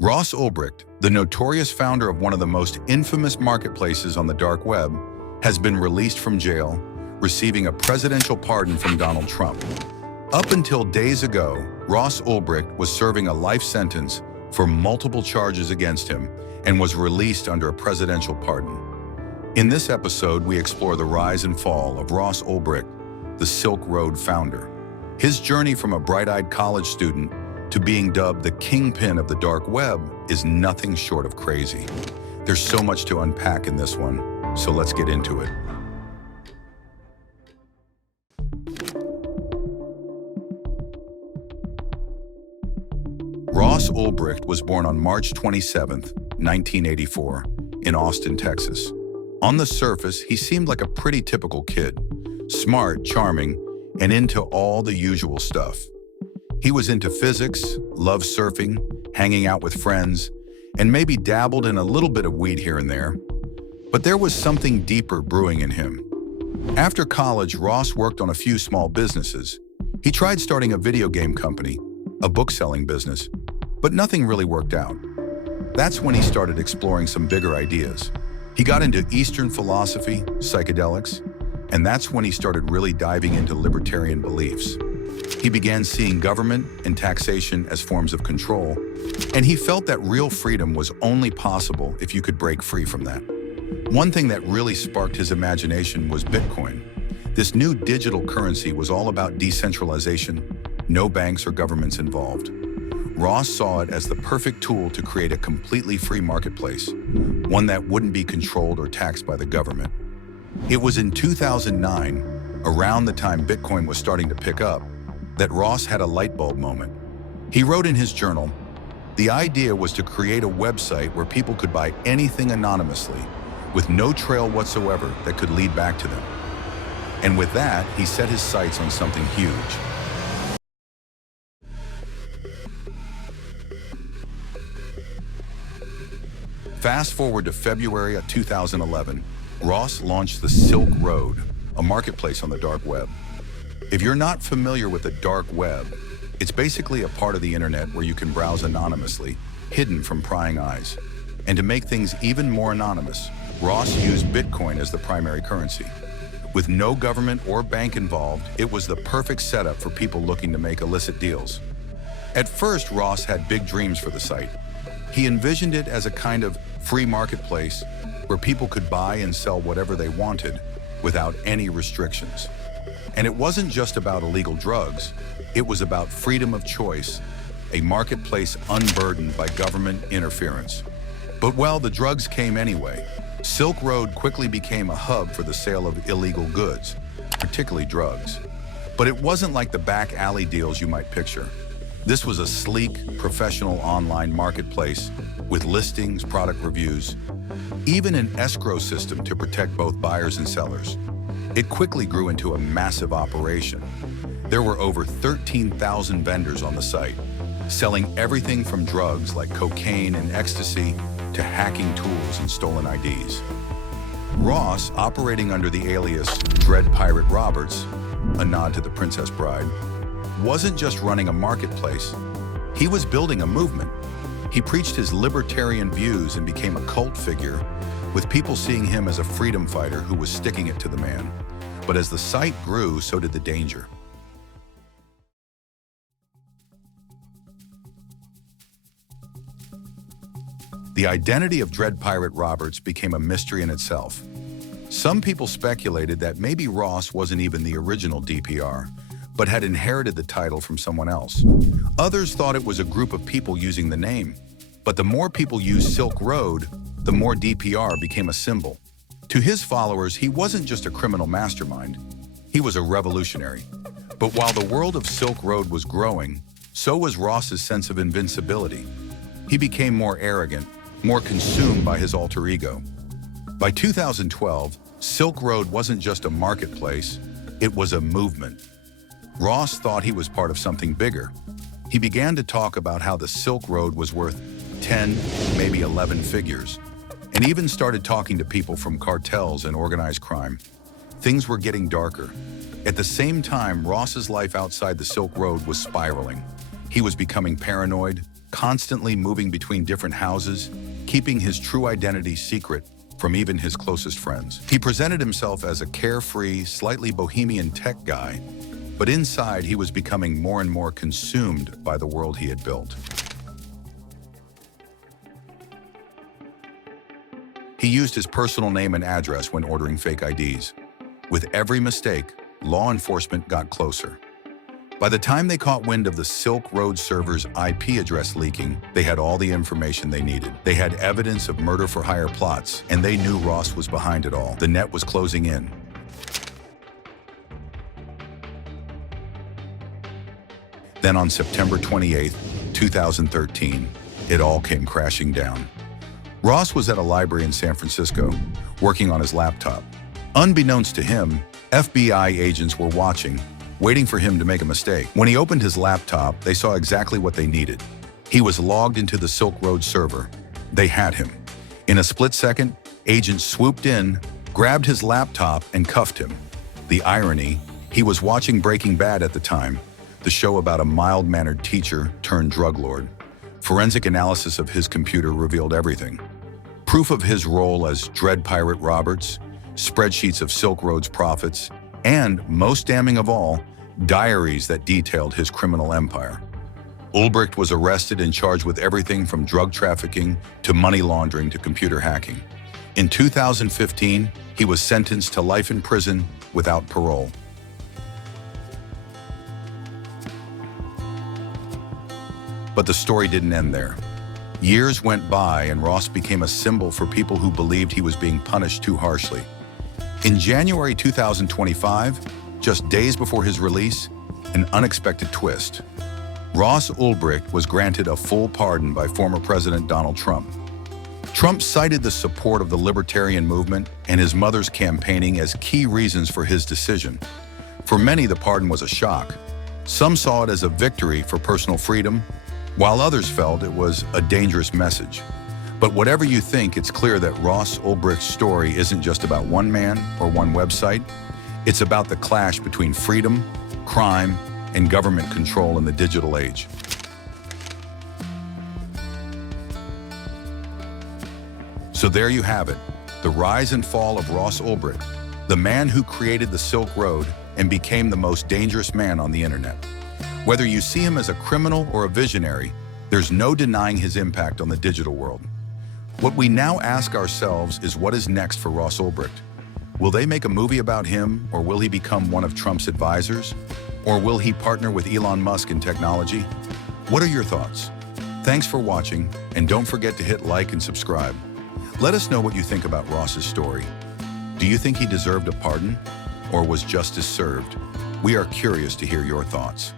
Ross Ulbricht, the notorious founder of one of the most infamous marketplaces on the dark web, has been released from jail, receiving a presidential pardon from Donald Trump. Up until days ago, Ross Ulbricht was serving a life sentence for multiple charges against him and was released under a presidential pardon. In this episode, we explore the rise and fall of Ross Ulbricht, the Silk Road founder. His journey from a bright-eyed college student to being dubbed the kingpin of the dark web is nothing short of crazy. There's so much to unpack in this one, so let's get into it. Ross Ulbricht was born on March 27, 1984, in Austin, Texas. On the surface, he seemed like a pretty typical kid, smart, charming, and into all the usual stuff. He was into physics, loved surfing, hanging out with friends, and maybe dabbled in a little bit of weed here and there. But there was something deeper brewing in him. After college, Ross worked on a few small businesses. He tried starting a video game company, a book-selling business, but nothing really worked out. That's when he started exploring some bigger ideas. He got into Eastern philosophy, psychedelics, and that's when he started really diving into libertarian beliefs. He began seeing government and taxation as forms of control, and he felt that real freedom was only possible if you could break free from that. One thing that really sparked his imagination was Bitcoin. This new digital currency was all about decentralization, no banks or governments involved. Ross saw it as the perfect tool to create a completely free marketplace, one that wouldn't be controlled or taxed by the government. It was in 2009, around the time Bitcoin was starting to pick up, that Ross had a light bulb moment. He wrote in his journal, "The idea was to create a website where people could buy anything anonymously, with no trail whatsoever that could lead back to them." And with that, he set his sights on something huge. Fast forward to February of 2011, Ross launched the Silk Road, a marketplace on the dark web. If you're not familiar with the dark web, it's basically a part of the internet where you can browse anonymously, hidden from prying eyes. And to make things even more anonymous, Ross used Bitcoin as the primary currency. With no government or bank involved, it was the perfect setup for people looking to make illicit deals. At first, Ross had big dreams for the site. He envisioned it as a kind of free marketplace where people could buy and sell whatever they wanted without any restrictions. And it wasn't just about illegal drugs, it was about freedom of choice, a marketplace unburdened by government interference. But while the drugs came anyway, Silk Road quickly became a hub for the sale of illegal goods, particularly drugs. But it wasn't like the back alley deals you might picture. This was a sleek, professional online marketplace with listings, product reviews, even an escrow system to protect both buyers and sellers. It quickly grew into a massive operation. There were over 13,000 vendors on the site, selling everything from drugs like cocaine and ecstasy to hacking tools and stolen IDs. Ross, operating under the alias Dread Pirate Roberts, a nod to the Princess Bride, wasn't just running a marketplace, he was building a movement. He preached his libertarian views and became a cult figure, with people seeing him as a freedom fighter who was sticking it to the man. But as the site grew, so did the danger. The identity of Dread Pirate Roberts became a mystery in itself. Some people speculated that maybe Ross wasn't even the original DPR, but had inherited the title from someone else. Others thought it was a group of people using the name. But the more people used Silk Road, the more DPR became a symbol. To his followers, he wasn't just a criminal mastermind, he was a revolutionary. But while the world of Silk Road was growing, so was Ross's sense of invincibility. He became more arrogant, more consumed by his alter ego. By 2012, Silk Road wasn't just a marketplace, it was a movement. Ross thought he was part of something bigger. He began to talk about how the Silk Road was worth 10, maybe 11 figures, and even started talking to people from cartels and organized crime. Things were getting darker. At the same time, Ross's life outside the Silk Road was spiraling. He was becoming paranoid, constantly moving between different houses, keeping his true identity secret from even his closest friends. He presented himself as a carefree, slightly bohemian tech guy, but inside he was becoming more and more consumed by the world he had built. He used his personal name and address when ordering fake IDs. With every mistake, law enforcement got closer. By the time they caught wind of the Silk Road server's IP address leaking, they had all the information they needed. They had evidence of murder-for-hire plots, and they knew Ross was behind it all. The net was closing in. Then on September 28, 2013, it all came crashing down. Ross was at a library in San Francisco, working on his laptop. Unbeknownst to him, FBI agents were watching, waiting for him to make a mistake. When he opened his laptop, they saw exactly what they needed. He was logged into the Silk Road server. They had him. In a split second, agents swooped in, grabbed his laptop, and cuffed him. The irony, he was watching Breaking Bad at the time, the show about a mild-mannered teacher turned drug lord. Forensic analysis of his computer revealed everything. Proof of his role as Dread Pirate Roberts, spreadsheets of Silk Road's profits, and, most damning of all, diaries that detailed his criminal empire. Ulbricht was arrested and charged with everything from drug trafficking to money laundering to computer hacking. In 2015, he was sentenced to life in prison without parole. But the story didn't end there. Years went by and Ross became a symbol for people who believed he was being punished too harshly. In January 2025, just days before his release, an unexpected twist. Ross Ulbricht was granted a full pardon by former President Donald Trump. Trump cited the support of the libertarian movement and his mother's campaigning as key reasons for his decision. For many, the pardon was a shock. Some saw it as a victory for personal freedom, while others felt it was a dangerous message. But whatever you think, it's clear that Ross Ulbricht's story isn't just about one man or one website. It's about the clash between freedom, crime, and government control in the digital age. So there you have it, the rise and fall of Ross Ulbricht, the man who created the Silk Road and became the most dangerous man on the internet. Whether you see him as a criminal or a visionary, there's no denying his impact on the digital world. What we now ask ourselves is, what is next for Ross Ulbricht? Will they make a movie about him, or will he become one of Trump's advisors? Or will he partner with Elon Musk in technology? What are your thoughts? Thanks for watching, and don't forget to hit like and subscribe. Let us know what you think about Ross's story. Do you think he deserved a pardon, or was justice served? We are curious to hear your thoughts.